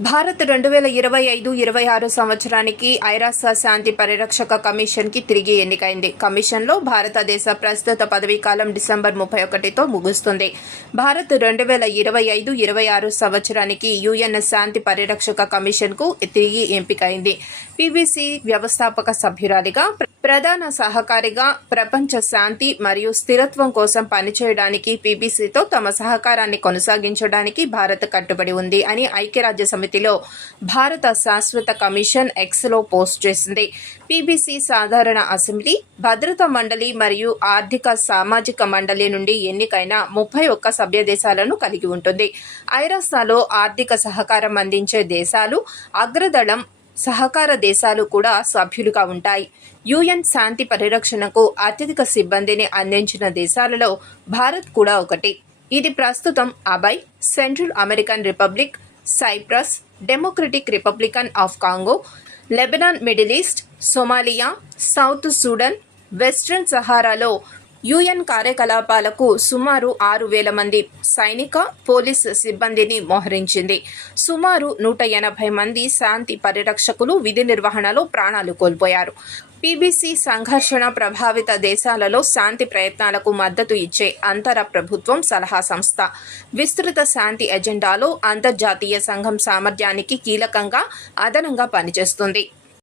భారత్ రెండు వేల ఇరవై ఐదు ఇరవై ఆరు సంవత్సరానికి ఐరాస శాంతి పరిరక్షక కమిషన్కి తిరిగి ఎన్నికైంది. కమిషన్లో భారతదేశ ప్రస్తుత పదవీ కాలం డిసెంబర్ ముప్పై ఒకటితో ముగుస్తుంది. భారత్ రెండు వేల ఇరవై ఐదు ఇరవై ఆరు సంవత్సరానికి యుఎన్ శాంతి పరిరక్షక కమిషన్కు తిరిగి ఎంపికైంది. పిబిసి వ్యవస్థాపక సభ్యురాలిగా ప్రధాన సహకారిగా ప్రపంచ శాంతి మరియు స్థిరత్వం కోసం పనిచేయడానికి పీబీసీతో తమ సహకారాన్ని కొనసాగించడానికి భారత్ కట్టుబడి ఉంది అని ఐక్యరాజ్య సమితిలో భారత శాశ్వత కమిషన్ ఎక్స్లో పోస్ట్ చేసింది. పీబీసీ సాధారణ అసెంబ్లీ భద్రతా మండలి మరియు ఆర్థిక సామాజిక మండలి నుండి ఎన్నికైన ముప్పై ఒక్క సభ్య దేశాలను కలిగి ఉంటుంది. ఐరాసాలో ఆర్థిక సహకారం అందించే దేశాలు అగ్రదళం సహకార దేశాలు కూడా సభ్యులుగా ఉంటాయి. యుఎన్ శాంతి పరిరక్షణకు అత్యధిక సిబ్బందిని అందించిన దేశాలలో భారత్ కూడా ఒకటి. ఇది ప్రస్తుతం Abyei central African republic Cyprus democratic republican of Congo Lebanon middle east Somalia south Sudan western సహారాలో UN కార్యకలాపాలకు సుమారు ఆరు వేల మంది సైనిక పోలీస్ సిబ్బందిని మోహరించింది. సుమారు నూట ఎనభై మంది శాంతి పరిరక్షకులు విధి నిర్వహణలో ప్రాణాలు కోల్పోయారు. పీబీసీ సంఘర్షణ ప్రభావిత దేశాలలో శాంతి ప్రయత్నాలకు మద్దతు ఇచ్చే అంతర ప్రభుత్వం సలహా సంస్థ. విస్తృత శాంతి ఎజెండాలో అంతర్జాతీయ సంఘం సామర్థ్యానికి కీలకంగా అదనంగా పనిచేస్తుంది.